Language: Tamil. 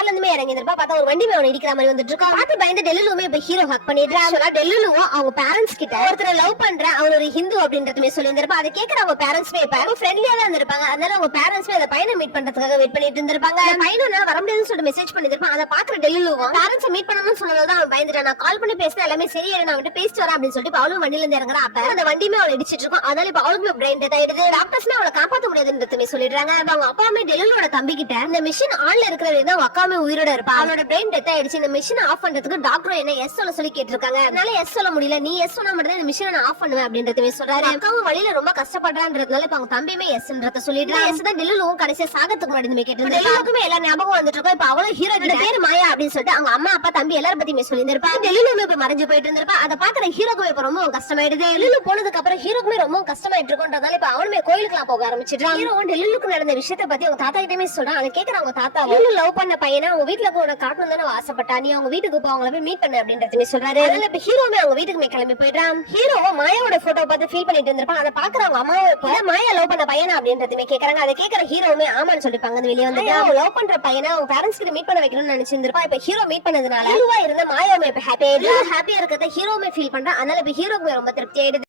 கார்ல இருந்துமே இறங்கி இருப்பா. பார்த்தா ஒரு வண்டி மேல இடிக்கிற மாதிரி வந்துட்டு இருக்கா. பார்த்து பயந்து டெல்லுலுமே இப்ப ஹீரோ ஹக் பண்ணிடுறா. டெல்லுலும் அவங்க பேரண்ட்ஸ் கிட்ட ஒருத்தரை லவ் பண்ற அவர் ஒரு ஹிந்து அப்படின்றதுமே சொல்லி இருந்திருப்பா. அதை கேட்கிற அவங்க பேரண்ட்ஸ்மே இப்ப ஃப்ரெண்ட்லியா தான் இருந்திருப்பாங்க. அதனால அவங்க பேரண்ட்ஸ்மே அந்த பையனை மீட் பண்றதுக்காக வெயிட் பண்ணிட்டு இருந்திருப்பாங்க. பையனும் வர முடியாதுன்னு சொல்லிட்டு மெசேஜ் பண்ணிருப்பான். அதை பாக்குற டெல்லுலும் பேரண்ட்ஸ் மீட் பண்ணணும்னு சொன்னதான் அவன் பயந்துட்டான். நான் கால் பண்ணி பேசினா எல்லாமே சரியா நான் வந்து பேசிட்டு வரேன் அப்படின்னு சொல்லிட்டு அவளும் வண்டியில இருந்து இறங்குறா. அப்ப அந்த வண்டியுமே அவளை இடிச்சிட்டு இருக்கும். அதனால இப்ப அவளுக்கு பிரெயின் டெத் ஆயிடுது. டாக்டர்ஸ்மே அவளை காப்பாற்ற முடியாதுன்றதுமே சொல்லிடுறாங்க. அவங்க அப்பாவுமே டெல்லுலோட தம்பி கிட்ட இந்த மிஷின் ஆன்ல இருக்கிற வரைக்கும் அவங்க அக்காவுமே உயிரோட இருப்பா. அவளோட பிரெயின் டெத் ஆயிடுச்சு. இந்த மிஷின் ஆஃப் பண்றதுக்கு டாக்டர் என்ன எஸ் சொல்ல சொல்லி கேட்டிருக்காங்க. அதனால எஸ் சொல்ல முடியல. நீ எஸ் சொன்னா மட்டும் இந்த மிஷினை நான் ஆஃப் பண்ணுவேன் அப்படின்றதுமே சொல்றாரு. அக்காவும் வழியில ரொம்ப கஷ்டப்படுறான்றதுனால இப்ப அவங்க தம்பியுமே எஸ்ன்றத சொல்லிடுறா. எஸ் தான் டெல்லுலும் கடைசியா சாகத்துக்கு முன்னாடி கேட்டு டெல்லுக்குமே எல்லா ஞாபகம் வந்துட்டு இருக்கும். இப்ப அவளும் ஹீரோ பேரு மாயா அப்படின்னு சொல்லிட்டு அவங்க அம்மா அப்பா தம்பி எல்லாரும் பத்தியுமே சொல்லியிருந்திருப்பா. டெல்லுலுமே இப்ப மறைஞ்சு போயிட்டு இருந்திருப்பா. அதை பாக்குற ஹீரோக்குமே இப்ப ரொம்ப கஷ்டமாயிடுது. டெல்லுலு போனதுக்கு அப்புறம் ஹீரோக்குமே ரொம்ப கஷ்டமாயிட்டு இருக்குன்றதால இப்ப அவனுமே கோயிலுக்குலாம் போக ஆரம்பிச்சிட்டான். ஹீரோவும் டெல்லுலுக்கு நடந்த விஷயத்தை பத்தி அவங்க தாத்தா கிட்டமே சொல்றான். அதை கேட்கற அவங்க தாத்தா லவ் பண்ண பையனை அவங்க வீட்டுல கூட காட்டணும் தானே ஆசைப்பட்டா. நீ அவங்க வீட்டுக்கு போ, அவங்கள போய் மீட் பண்ணு அப்படின்றதுமே சொல்றாரு. அதனால இப்ப ஹீரோமே அவங்க வீட்டுக்குமே கிளம்பி போயிட்டான். ஹீரோ மாயாவோட போட்டோ பார்த்து ஃபீல் பண்ணிட்டு இருந்திருப்பான். அதை பாக்குற அவங்க அம்மாவை மாயா லவ் பண்ண பையனா அப்படின்றதுமே கேக்குறாங்க. அதை கேட்கற ஹீரோமே ஆமான்னு சொல்லிப்பாங்க. வெளியே வந்து அவங்க லவ் பண்ற பையனை அவங்க பேரண்ட்ஸ் கிட்ட மீட் பண்ண வைக்கணும்னு நினைச்சிருந்திருப்பா. இப்ப ஹீரோ மீட் பண்ணதுனால ஹீரோவா இருந்த மாயாவுமே இப்ப ஹாப்பியா இருக்கிறத ஹீரோமே ஃபீல் பண்றான். அதனால இப்ப ஹீரோக்கு ரொம்ப திருப்தி ஆயிடுது.